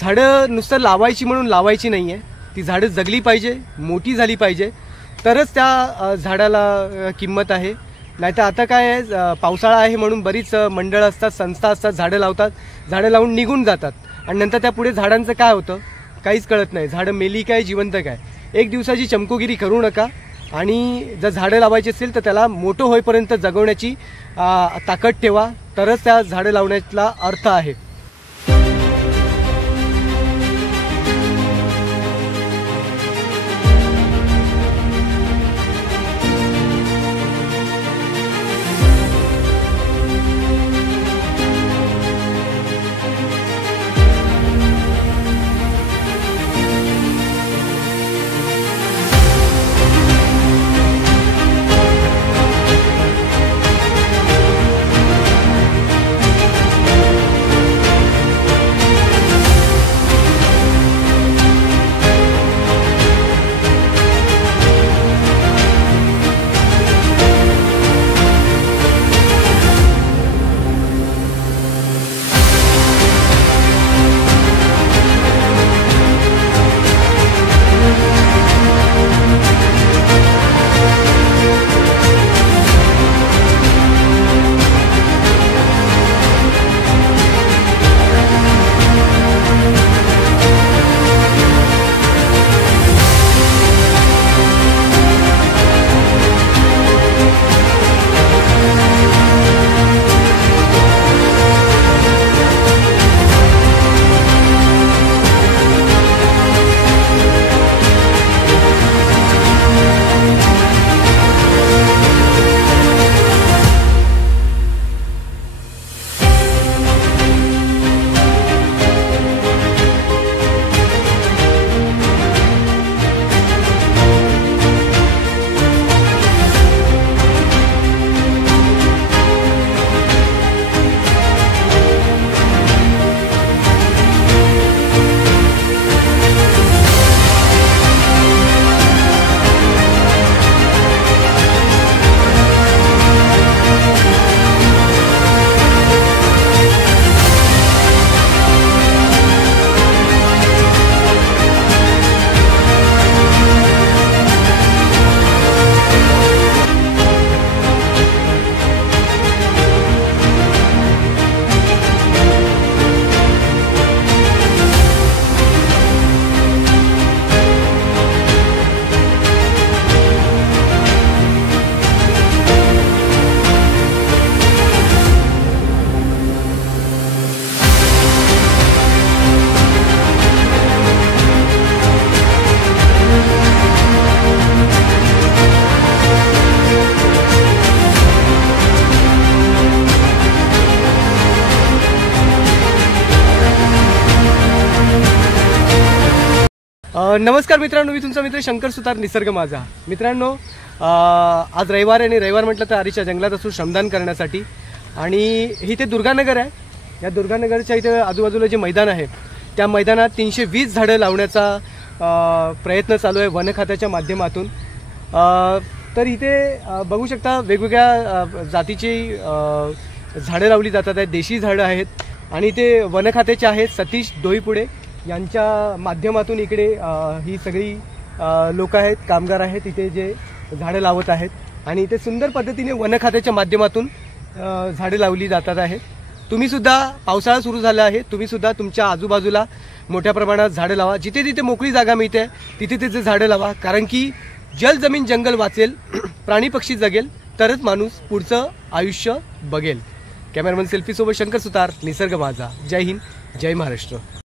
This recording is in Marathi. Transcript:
झाडं नुसतं लावायची म्हणून लावायची नाही आहे, ती झाडं जगली पाहिजे, मोठी झाली पाहिजे, तरच त्या झाडाला किंमत आहे. नाहीतर आता काय आहे, पावसाळा आहे म्हणून बरीच मंडळं असतात, संस्था असतात, झाडं लावतात, झाडं लावून निघून जातात आणि नंतर त्या पुढे झाडांचं काय होतं काहीच कळत नाही. झाडं मेली काय जिवंत काय. एक दिवसाची चमकोगिरी करू नका आणि जर झाडं लावायची असेल तर त्याला मोठं होईपर्यंत जगवण्याची ताकद ठेवा, तरच त्या झाडं लावण्याचा अर्थ आहे. नमस्कार मित्रांनो, मी तुमचा मित्र शंकर सुतार, निसर्ग माझा. मित्रांनो, आज रविवार आणि रविवार म्हटलं तर आरीच्या जंगलात असू श्रमदान करण्यासाठी. आणि इथे दुर्गानगर आहे. या दुर्गानगरच्या इथे आजूबाजूला जे मैदान आहे त्या मैदानात 320 झाडं लावण्याचा प्रयत्न चालू आहे वन खात्याच्या माध्यमातून. तर इथे बघू शकता वेगवेगळ्या जातीची झाडं लावली जातात आहेत. देशी झाडं आहेत आणि ते वन खात्याचे आहेत. सतीश डोईपुडे यांच्या माध्यमातून इकडे ही सगळी लोक आहेत, कामगार आहेत इथे जे झाडं लावत आहेत. आणि इथे सुंदर पद्धतीने वन खात्याच्या माध्यमातून झाडे लावली जातात आहेत. तुम्ही सुद्धा, पावसाळा सुरू झाला आहे, तुम्ही सुद्धा तुमच्या आजूबाजूला मोठ्या प्रमाणात झाडं लावा. जिथे जिथे मोकळी जागा मिळते तिथे तिथे झाडं लावा. कारण की जल जमीन जंगल वाचेल, प्राणी पक्षी जगेल, तरच माणूस पुढचं आयुष्य बघेल. कॅमेरामन सेल्फी सोबत शंकर सुतार, निसर्ग माझा. जय हिंद, जय महाराष्ट्र.